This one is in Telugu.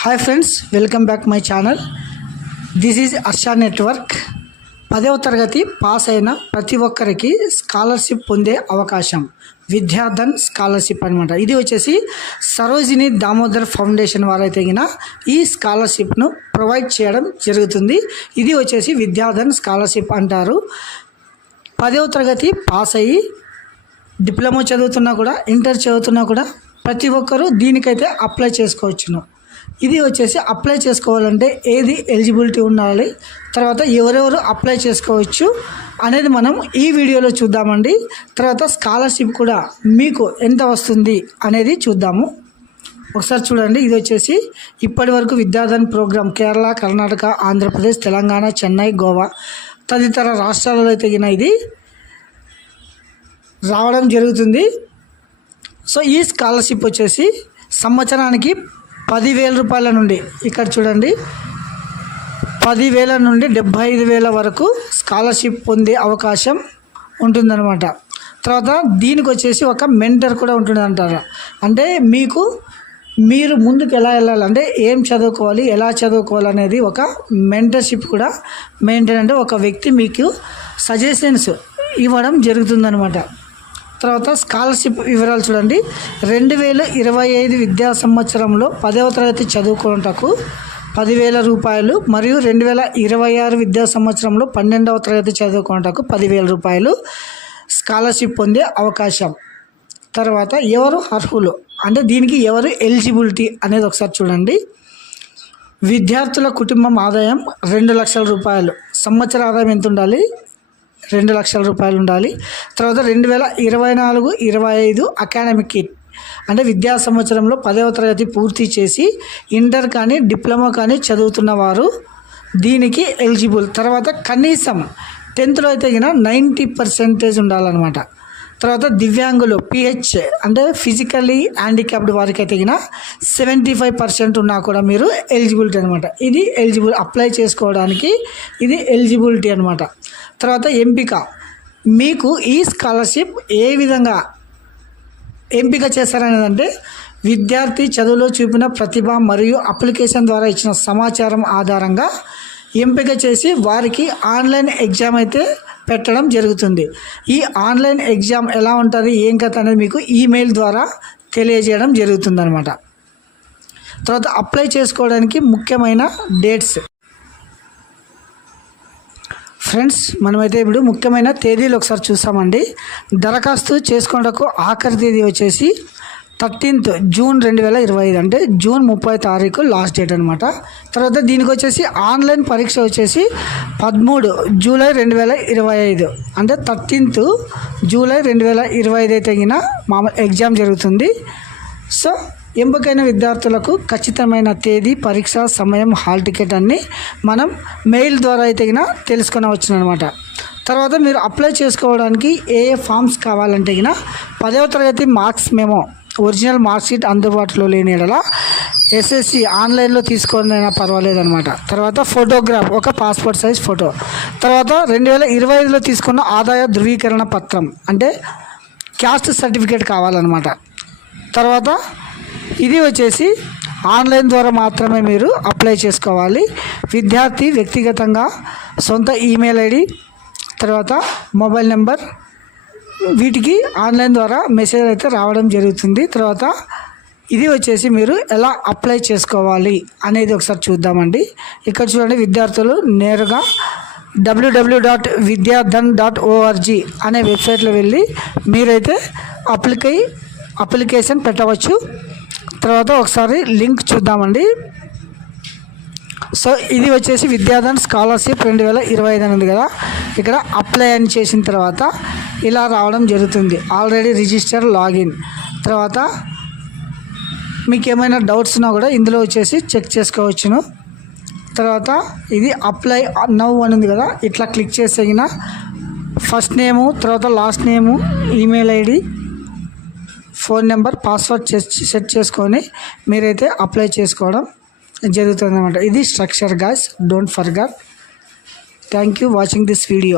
Hi friends, welcome back my channel. This is Arsha network. 10వ తరగతి పాస్ అయిన ప్రతి ఒక్కరికి స్కాలర్షిప్ పొందే అవకాశం విద్యాధన్ స్కాలర్షిప్ అనమాట. ఇది వచ్చేసి సరోజిని దామోదర్ ఫౌండేషన్ వారైతే ఈ స్కాలర్షిప్ను ప్రొవైడ్ చేయడం జరుగుతుంది. ఇది వచ్చేసి విద్యాధన్ స్కాలర్షిప్ అంటారు. 10వ తరగతి పాస్ అయ్యి డిప్లొమా చదువుతున్నా కూడా, ఇంటర్ చదువుతున్నా కూడా ప్రతి ఒక్కరూ దీనికైతే అప్లై చేసుకోవచ్చును. ఇది వచ్చేసి అప్లై చేసుకోవాలంటే ఏది ఎలిజిబిలిటీ ఉండాలి, తర్వాత ఎవరెవరు అప్లై చేసుకోవచ్చు అనేది మనం ఈ వీడియోలో చూద్దామండి. తర్వాత స్కాలర్షిప్ కూడా మీకు ఎంత వస్తుంది అనేది చూద్దాము. ఒకసారి చూడండి. ఇది వచ్చేసి ఇప్పటి వరకు విద్యాధన్ ప్రోగ్రాం కేరళ, కర్ణాటక, ఆంధ్రప్రదేశ్, తెలంగాణ, చెన్నై, గోవా తదితర రాష్ట్రాలలో తగిన ఇది రావడం జరుగుతుంది. సో ఈ స్కాలర్షిప్ వచ్చేసి సంవత్సరానికి 10,000 రూపాయల నుండి, ఇక్కడ చూడండి, 10,000 నుండి 75,000 వరకు స్కాలర్షిప్ పొందే అవకాశం ఉంటుందన్నమాట. తర్వాత దీనికి వచ్చేసి ఒక మెంటర్ కూడా ఉంటుంది అంటారు. అంటే మీరు ముందుకు ఎలా వెళ్ళాలంటే ఏం చదువుకోవాలి, ఎలా చదువుకోవాలి అనేది ఒక మెంటర్షిప్ కూడా మెయింటైన్, అంటే ఒక వ్యక్తి మీకు సజెషన్స్ ఇవ్వడం జరుగుతుందన్నమాట. తర్వాత స్కాలర్షిప్ వివరాలు చూడండి. 2025 విద్యా సంవత్సరంలో 10వ తరగతి చదువుకోవటకు 10,000 రూపాయలు మరియు 2026 విద్యా సంవత్సరంలో 12వ తరగతి చదువుకోవటకు 10,000 రూపాయలు స్కాలర్షిప్ పొందే అవకాశం. తర్వాత ఎవరు అర్హులు అంటే దీనికి ఎవరు ఎలిజిబిలిటీ అనేది ఒకసారి చూడండి. విద్యార్థుల కుటుంబం ఆదాయం 2 లక్షల రూపాయలు, సంవత్సర ఆదాయం ఎంత ఉండాలి? 2 లక్షల రూపాయలు ఉండాలి. తర్వాత 2024-25 అకాడమిక్ ఇయర్ అంటే విద్యా సంవత్సరంలో 10వ తరగతి పూర్తి చేసి ఇంటర్ కానీ డిప్లొమా కానీ చదువుతున్న వారు దీనికి ఎలిజిబుల్. తర్వాత కనీసం 10th అయితే 90% ఉండాలన్నమాట. తర్వాత దివ్యాంగులు PH అంటే ఫిజికల్లీ హ్యాండిక్యాప్డ్ వారికి అయితే 75% ఉన్నా కూడా మీరు ఎలిజిబిలిటీ అనమాట. ఇది ఎలిజిబుల్ అప్లై చేసుకోవడానికి ఇది ఎలిజిబిలిటీ అనమాట. తర్వాత ఎంపిక, మీకు ఈ స్కాలర్షిప్ ఏ విధంగా ఎంపిక చేస్తారనేదంటే విద్యార్థి చదువులో చూపిన ప్రతిభ మరియు అప్లికేషన్ ద్వారా ఇచ్చిన సమాచారం ఆధారంగా ఎంపిక చేసి వారికి ఆన్లైన్ ఎగ్జామ్ అయితే పెట్టడం జరుగుతుంది. ఈ ఆన్లైన్ ఎగ్జామ్ ఎలా ఉంటుంది, ఏం కథ అనేది మీకు ఈమెయిల్ ద్వారా తెలియజేయడం జరుగుతుంది అనమాట. తర్వాత అప్లై చేసుకోవడానికి ముఖ్యమైన డేట్స్ ఫ్రెండ్స్, మనమైతే ఇప్పుడు ముఖ్యమైన తేదీలు ఒకసారి చూసామండి. దరఖాస్తు చేసుకోవడానికి ఆఖరి తేదీ వచ్చేసి 13th జూన్ 2025, అంటే జూన్ 30వ తారీఖు లాస్ట్ డేట్ అనమాట. తర్వాత దీనికి వచ్చేసి ఆన్లైన్ పరీక్ష వచ్చేసి 13 జూలై 2025, అంటే 13th జూలై 2025 అయితే మామూలు ఎగ్జామ్ జరుగుతుంది. సో ఎంపికైన విద్యార్థులకు ఖచ్చితమైన తేదీ, పరీక్ష సమయం, హాల్ టికెట్ అన్నీ మనం మెయిల్ ద్వారా అయితే తెలుసుకొనవచ్చు అనమాట. తర్వాత మీరు అప్లై చేసుకోవడానికి ఏ ఫామ్స్ కావాలంటే 10వ తరగతి మార్క్స్ మెమో, ఒరిజినల్ మార్క్షీట్ అందుబాటులో లేని ఎడల SSC ఆన్లైన్లో తీసుకొనైనా పర్వాలేదన్నమాట. తర్వాత ఫోటోగ్రాఫ్, ఒక పాస్పోర్ట్ సైజ్ ఫోటో. తర్వాత 2025లో తీసుకున్న ఆదాయ ధృవీకరణ పత్రం అంటే క్యాస్ట్ సర్టిఫికేట్ కావాలన్నమాట. తర్వాత ఇది వచ్చేసి ఆన్లైన్ ద్వారా మాత్రమే మీరు అప్లై చేసుకోవాలి. విద్యార్థి వ్యక్తిగతంగా సొంత ఈమెయిల్ ID, తర్వాత మొబైల్ నెంబర్, వీటికి ఆన్లైన్ ద్వారా మెసేజ్ అయితే రావడం జరుగుతుంది. తర్వాత ఇది వచ్చేసి మీరు ఎలా అప్లై చేసుకోవాలి అనేది ఒకసారి చూద్దామండి. ఇక్కడ చూడండి, విద్యార్థులు నేరుగా www.vidyadhan.org అనే వెబ్సైట్లో వెళ్ళి మీరైతే అప్లికేషన్ పెట్టవచ్చు. తర్వాత ఒకసారి లింక్ చూద్దామండి. సో ఇది వచ్చేసి విద్యాధన్ స్కాలర్షిప్ 2025 అని ఉంది కదా, ఇక్కడ అప్లై అని చేసిన తర్వాత ఇలా రావడం జరుగుతుంది. Already register, login. తర్వాత మీకు ఏమైనా డౌట్స్ ఉన్నా కూడా ఇందులో వచ్చేసి చెక్ చేసుకోవచ్చును. తర్వాత ఇది అప్లై నౌ అని ఉంది కదా, ఇట్లా క్లిక్ చేస్తే ఫస్ట్ నేము, తర్వాత లాస్ట్ నేము, email ID, phone number, password set చేసుకొని మీరైతే అప్లై చేసుకోవడం జరుగుతుంది అన్నమాట. ఇది structure guys, don't forget. Thank you watching this video.